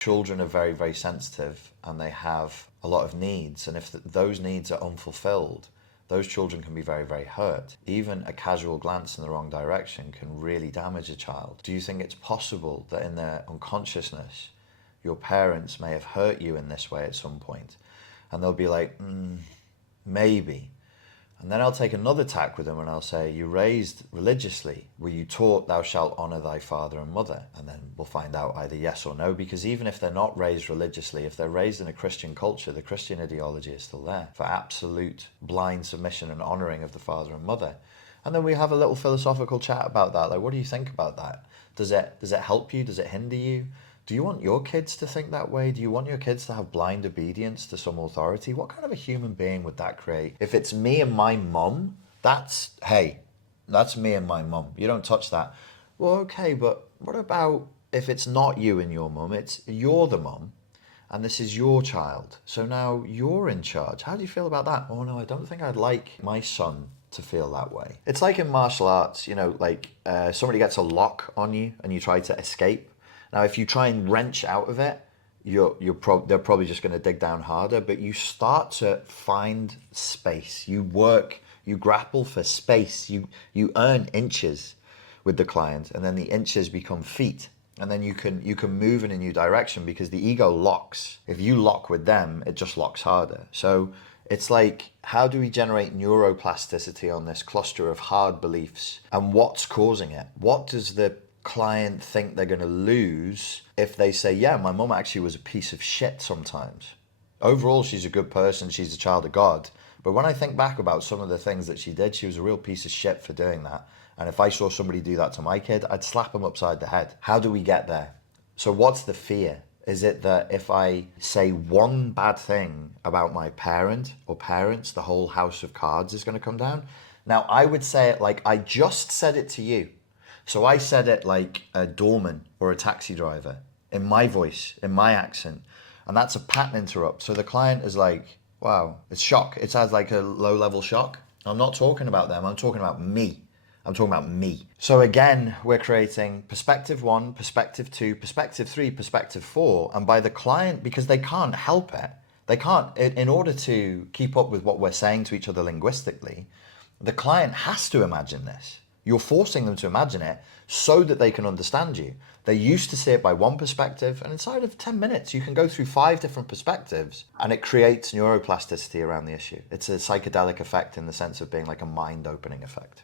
Children are very, very sensitive and they have a lot of needs. And if those needs are unfulfilled, those children can be very, very hurt. Even a casual glance in the wrong direction can really damage a child. Do you think it's possible that in their unconsciousness, your parents may have hurt you in this way at some point? And they'll be like, maybe. And then I'll take another tack with them and I'll say, you raised religiously, were you taught thou shalt honour thy father and mother? And then we'll find out either yes or no, because even if they're not raised religiously, if they're raised in a Christian culture, the Christian ideology is still there for absolute blind submission and honouring of the father and mother. And then we have a little philosophical chat about that. Like, what do you think about that? Does it help you? Does it hinder you? Do you want your kids to think that way? Do you want your kids to have blind obedience to some authority? What kind of a human being would that create? If it's me and my mum, that's me and my mum. You don't touch that. Well, okay, but what about if it's not you and your mum? You're the mum and this is your child. So now you're in charge. How do you feel about that? Oh no, I don't think I'd like my son to feel that way. It's like in martial arts, somebody gets a lock on you and you try to escape. Now, if you try and wrench out of it, they're probably just going to dig down harder, but you start to find space. You grapple for space. You earn inches with the client, and then the inches become feet. And then you can move in a new direction because the ego locks. If you lock with them, it just locks harder. So it's like, how do we generate neuroplasticity on this cluster of hard beliefs? And what's causing it? What does the client think they're going to lose if they say, yeah, my mum actually was a piece of shit sometimes. Overall, she's a good person, she's a child of God. But when I think back about some of the things that she did, she was a real piece of shit for doing that. And if I saw somebody do that to my kid, I'd slap them upside the head. How do we get there? So what's the fear? Is it that if I say one bad thing about my parent or parents, the whole house of cards is going to come down? Now, I would say it like I just said it to you. So I said it like a doorman or a taxi driver, in my voice, in my accent. And that's a pattern interrupt. So the client is like, wow, it's shock. It sounds like a low-level shock. I'm not talking about them. I'm talking about me. I'm talking about me. So again, we're creating perspective 1, perspective 2, perspective 3, perspective 4. And by the client, because they can't help it, they can't, in order to keep up with what we're saying to each other linguistically, the client has to imagine this. You're forcing them to imagine it so that they can understand you. They used to see it by one perspective, and inside of 10 minutes, you can go through 5 different perspectives, and it creates neuroplasticity around the issue. It's a psychedelic effect in the sense of being like a mind-opening effect.